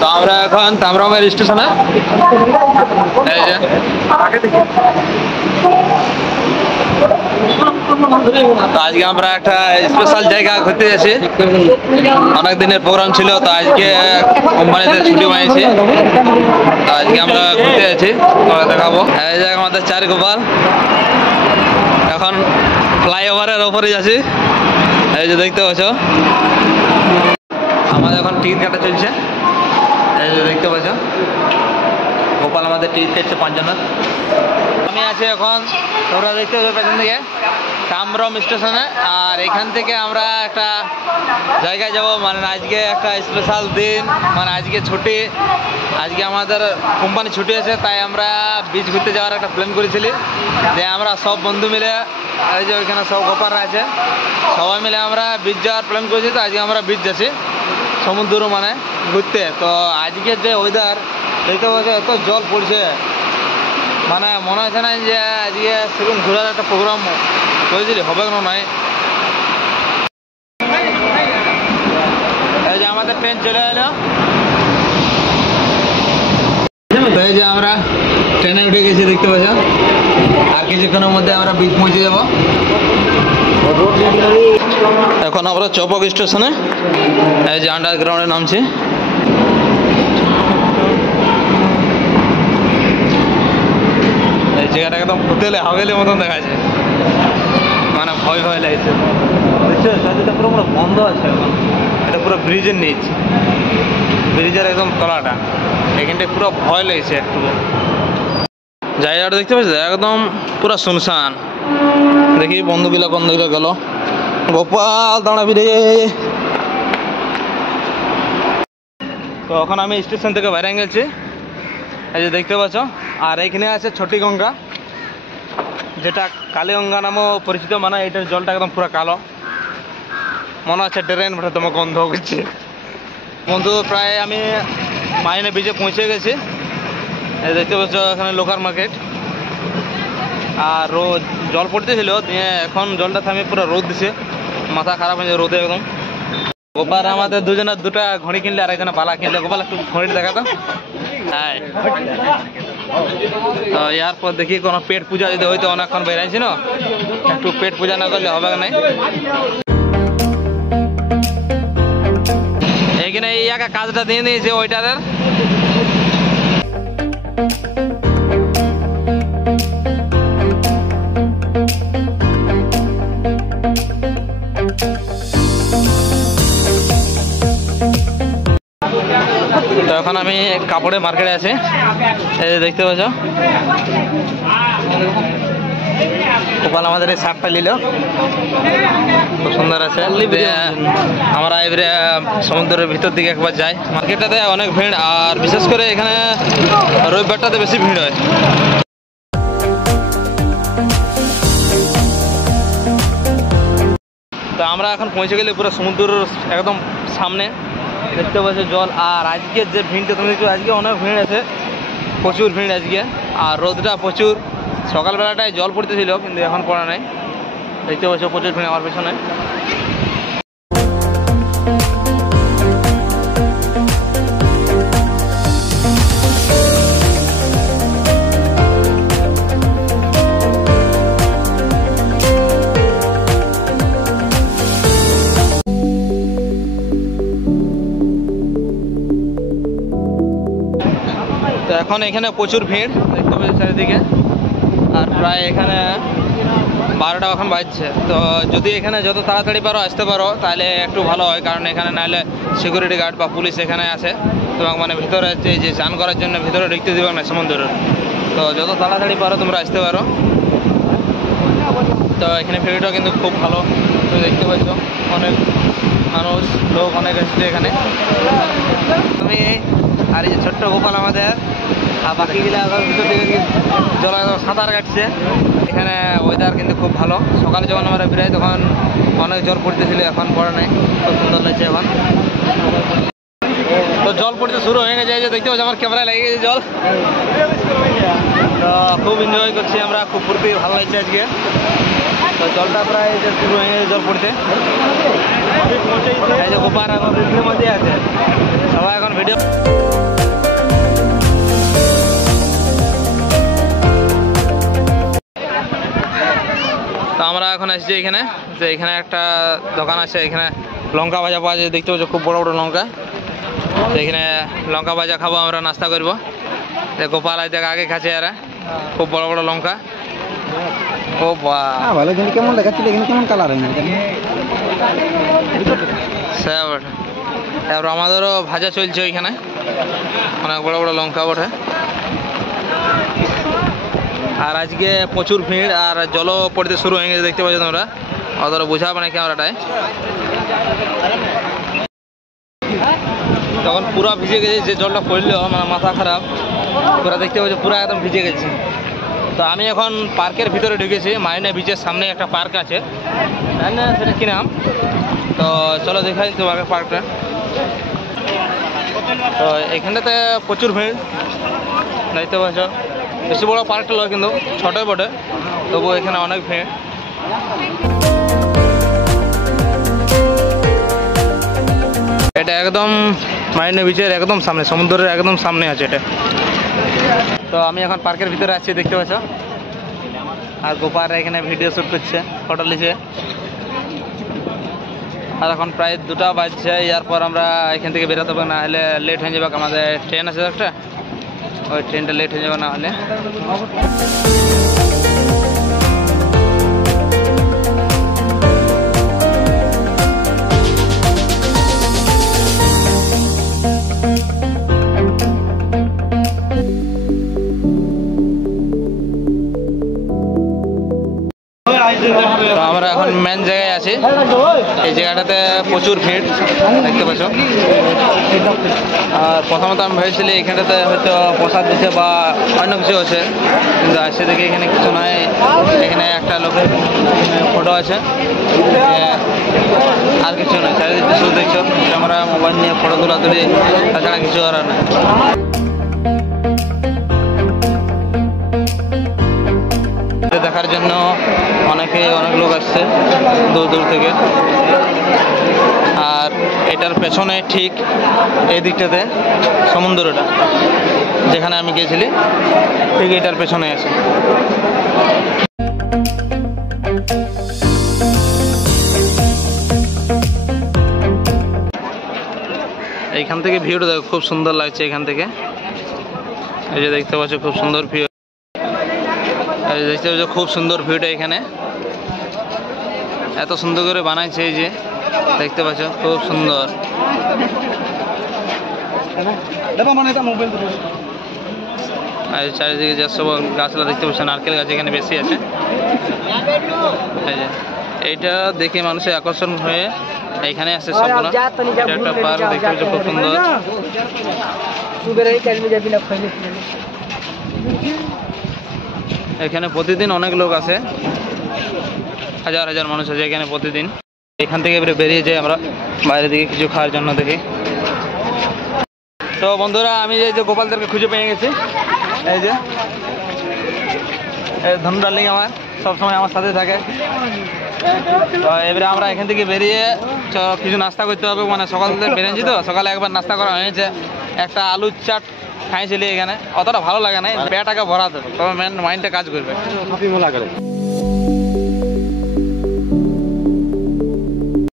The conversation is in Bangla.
তো আমরা এখন তামরামের স্টেশনে, এই যে তো আজকে আমরা একটা স্পেশাল জায়গা ঘুরতে যাচ্ছি। অনেক দিনের প্রোগ্রাম ছিল, তো আজকে কোম্পানিতে ছুটি পাইছি, তো আজকে আমরা ঘুরতে যাচ্ছি, দেখাবো। এই যে আমাদের চার গোপাল এখন ফ্লাইওভারের ওপরে যাচ্ছি, এই যে দেখতে পাচ্ছ। আমাদের এখন টিকিট কাটা চলছে, এই যে দেখতে পাচ্ছ। গোপাল আমাদের টিকিট কাটছে 5 জনের। আমি আছি এখন, তোমরা দেখতে পাচ্ছ পেছন দিকে, তামরম স্টেশনে। আর এখান থেকে আমরা একটা জায়গায় যাব, মানে আজকে একটা স্পেশাল দিন, মানে আজকে ছুটি, আজকে আমাদের কোম্পানি ছুটি আছে, তাই আমরা বিচ ঘুরতে যাওয়ার একটা প্ল্যান করেছিলি। যে আমরা সব বন্ধু মিলে, এই যে ওইখানে সব গোপালরা আছে, সবাই মিলে আমরা বিচ যাওয়ার প্ল্যান করেছি। তো আজকে আমরা বিচ যাচ্ছি, সমুদ্র মানে ঘুরতে। তো আজকে যে ওয়েদার দেখতে পাচ্ছ, এত জল পড়ছে, মানে মনে হচ্ছে না যে আজকে সেরকম ঘোরার একটা প্রোগ্রাম করেছিলি, হবে কেন নয়। এই যে আমাদের ট্রেন চলে এলো, এই যে আমরা ট্রেনে উঠে গেছি, দেখতে পাচ্ছ। আর কিছুক্ষণের মধ্যে আমরা বিচ পৌঁছে যাব। এখন আমরা চপক স্টেশনে, এই যে আন্ডারগ্রাউন্ডে নামছি। এই জায়গাটা একদম হোটেলে হাভেলির মতন দেখাচ্ছে, মানে ভয় ভয় লাগছে। বুঝছো, পুরো পুরো বন্ধ আছে এখন। এটা পুরো ব্রিজের নিচ, ব্রিজের একদম তলাটা, এখানটায় পুরো ভয় লাগছে একটু। জায়গাটা দেখতে পাচ্ছি একদম পুরো শুনশান। দেখি বন্ধুগুলা গেল। গোপাল দাঁড়াবি রে। তো এখন আমি স্টেশন থেকে বাইরে গেছি, এই যে দেখতে পাচ্ছ। আর এখানে আছে ছোটি গঙ্গা, যেটা কালী গঙ্গা নামও পরিচিত। মানে এটার জলটা একদম পুরো কালো, মনে হচ্ছে ট্রেন ভরে তোমাকে গন্ধ করছে। বন্ধু প্রায় আমি মাইনে বিচে পৌঁছে গেছি, এই দেখতে পাচ্ছ এখানে লোকাল মার্কেট। আর রোদ জল পড়তেছিল, দিয়ে এখন জলটা থামে পুরো রোদ দিছে, মাথা খারাপ হয়ে যায় রোদে একদম। গোপাল আমাদের দুজনের দুটা ঘড়ি কিনলে, আর একজনে পালা কিনলে। গোপাল একটু ঘড়িটা দেখাতো। হ্যাঁ, তো এরপর দেখি কোনো পেট পূজা যদি হয়তো, অনেকক্ষণ বেড়াইছি না, একটু পেট পূজা না করলে হবে না। এইখানে এই একা কাজটা দিয়ে দিয়েছে ওইটারের। তো এখন আমি কাপড়ের মার্কেটে আছি, এই দেখতে পাচ্ছ। গোপাল আমাদের এই শার্টটা নিল, খুব সুন্দর আছে। আমরা এবারে সমুদ্রের ভিতর দিকে একবার যাই। মার্কেটটাতে অনেক ভিড়, আর বিশেষ করে এখানে রবিবারটাতে বেশি ভিড় হয়। তো আমরা এখন পৌঁছে গেলে পুরো সমুদ্রের একদম সামনে, দেখতে পাচ্ছ জল। আর আজকে যে ভিড়টা তুমি দেখছো, আজকে অনেক ভিড় আছে, প্রচুর ভিড় আজকে। আর রোদটা প্রচুর, সকালবেলাটায় জল পড়তেছিল, কিন্তু এখন পড়া নাই। দেখতে পাচ্ছ প্রচুর ভিড় আমার পেছনে। তো এখন এখানে প্রচুর ভিড়, দেখতে পাচ্ছি চারিদিকে। আর প্রায় এখানে 12টা এখন বাজছে। তো যদি এখানে যত তাড়াতাড়ি পারো আসতে পারো, তাহলে একটু ভালো হয়। কারণ এখানে নাহলে সিকিউরিটি গার্ড বা পুলিশ এখানে আছে, এবং মানে ভিতরে যে স্নান করার জন্য ভিতরে ঢুকতে দেবে না সমুদ্রের। তো যত তাড়াতাড়ি পারো তোমরা আসতে পারো। তো এখানে ভিড়টা কিন্তু খুব ভালো, তুমি দেখতে পাচ্ছ। অনেক মানুষ, লোক অনেক এসেছে এখানে। তুমি আর এই যে ছোট্ট গোপাল আমাদের, আর বাকিগুলো ভিতর দিকে জল সাঁতার কাটছে। এখানে ওয়েদার কিন্তু খুব ভালো। সকালে যখন আমরা বেরোই তখন অনেক জল পড়তেছিল, এখন পড়ে নাই, খুব সুন্দর লাগছে এখন। তো জল পড়তে শুরু হয়ে গেছে, যে দেখতে পাচ্ছি আমার ক্যামেরায় লেগে গেছে জল। তো খুব এনজয় করছি আমরা, খুব ফুর্তি, ভালো লাগছে আজকে। তো জলটা প্রায় যে শুরু হয়ে গেছে জল পড়তে। এই যে গোপাল এখন মধ্যে আছে। আসছে এখানে, যে এখানে একটা দোকান আছে, এখানে লঙ্কা ভাজা পাওয়া যায়, দেখতে পাচ্ছ খুব বড় বড় লঙ্কা। এখানে লঙ্কা ভাজা খাবো, আমরা নাস্তা করবো। গোপাল আজ আগে খাচ্ছে এরা, খুব বড় বড় লঙ্কা। ও বাহ, ভালো জিনিস কেমন দেখাচ্ছিল, এখানে কেমন কালার হয় না তারপর আমাদেরও ভাজা চলছে ওইখানে, অনেক বড় বড় লঙ্কা ওঠে। আর আজকে প্রচুর ভিড়, আর জলও পড়তে শুরু হয়ে গেছে, দেখতে পাচ্ছ তোমরা। অতটা বোঝাবে না ক্যামেরাটায়। তখন পুরো ভিজে গেছে, যে জলটা পড়লো মানে মাথা খারাপ পুরো, দেখতে পাচ্ছ পুরো একদম ভিজে গেছে। তো আমি এখন পার্কের ভিতরে ঢুকেছি, মারিনা বিচের সামনে একটা পার্ক আছে, জানি না সেটা কি নাম। তো চলো দেখাই তোমাকে পার্কটা। তো এখানটাতে প্রচুর ভিড়, দেখতে পাচ্ছ। বেশি বড় পার্কটা নয় কিন্তু, ছোটোই বটে, তবু এখানে অনেক ভিড়। এটা একদম মারিনা বিচের একদম সামনে, সমুদ্রের একদম সামনে আছে এটা। তো আমি এখন পার্কের ভিতরে আছি, দেখতে পাচ্ছ। আর গোপাল এখানে ভিডিও শ্যুট করছে, ফটো লিছে। আর এখন প্রায় 2টা বাজছে, এরপর আমরা এখান থেকে বেরোতে পারবো, না হলে লেট হয়ে যাবে। আমাদের ট্রেন আছে একটা, ওই ট্রেনটা লেট হয়ে যাবে না হলে। তো আমরা এখন মেন জায়গায় আছি, এই জায়গাটাতে প্রচুর ভিড়, দেখতে পাচ্ছ। আর প্রথমত আমি ভেবেছিলি এখানটাতে হয়তো প্রসাদ দিচ্ছে বা অন্য কিছু আছে, কিন্তু আসছে দেখি এখানে কিছু নয়। এখানে একটা লোকের ফটো আছে, আর কিছু নয়। চারিদিকে শুধু দেখছো ক্যামেরা, মোবাইল নিয়ে ফটো তোলা তুলি, তাছাড়া কিছু করার না। দেখার জন্য অনেক লোক আসছে দূর দূর থেকে। আর এটার পেছনে ঠিক এই দিকটাতে সমুদ্রটা, যেখানে আমি গেছিলি, ঠিক এটার পেছনে আছে। এইখান থেকে ভিউটা দেখো, খুব সুন্দর লাগছে এখান থেকে। এই যে দেখতে পাচ্ছ খুব সুন্দর ভিউ, দেখতে পাচ্ছ খুব সুন্দর ভিউটা এখানে। এত সুন্দর করে বানাইছে, এই যে দেখতে পাচ্ছ খুব সুন্দর। আর চারিদিকে যে সব গাছগুলো দেখতে পাচ্ছ, নারকেল গাছ এখানে বেশি আছে। এইটা দেখে মানুষের আকর্ষণ হয়ে এইখানে আসছে সবগুলো। এটা একটা পার্ক, দেখতে পাচ্ছ খুব সুন্দর। এখানে প্রতিদিন অনেক লোক আসে, হাজার হাজার মানুষ আছে এখানে প্রতিদিন। এখান থেকে বেরিয়ে যাই আমরা বাইরে দিকে কিছু খাওয়ার জন্য দেখি। তো বন্ধুরা, আমি যে গোপালদেরকে খুঁজে পেয়ে গেছি, এই যে ধনু ডার্লিং আমার সবসময় আমার সাথে থাকে। তো এবারে আমরা এখান থেকে বেরিয়ে কিছু নাস্তা করতে হবে, মানে সকাল থেকে বেরিয়েছি তো, সকালে একবার নাস্তা করা হয়েছে, একটা আলুর চাট খাইছিলি এখানে, অতটা ভালো লাগে না, পেটটাকে ভরাতে তবে মেন মাইন্ডটা কাজ করবে।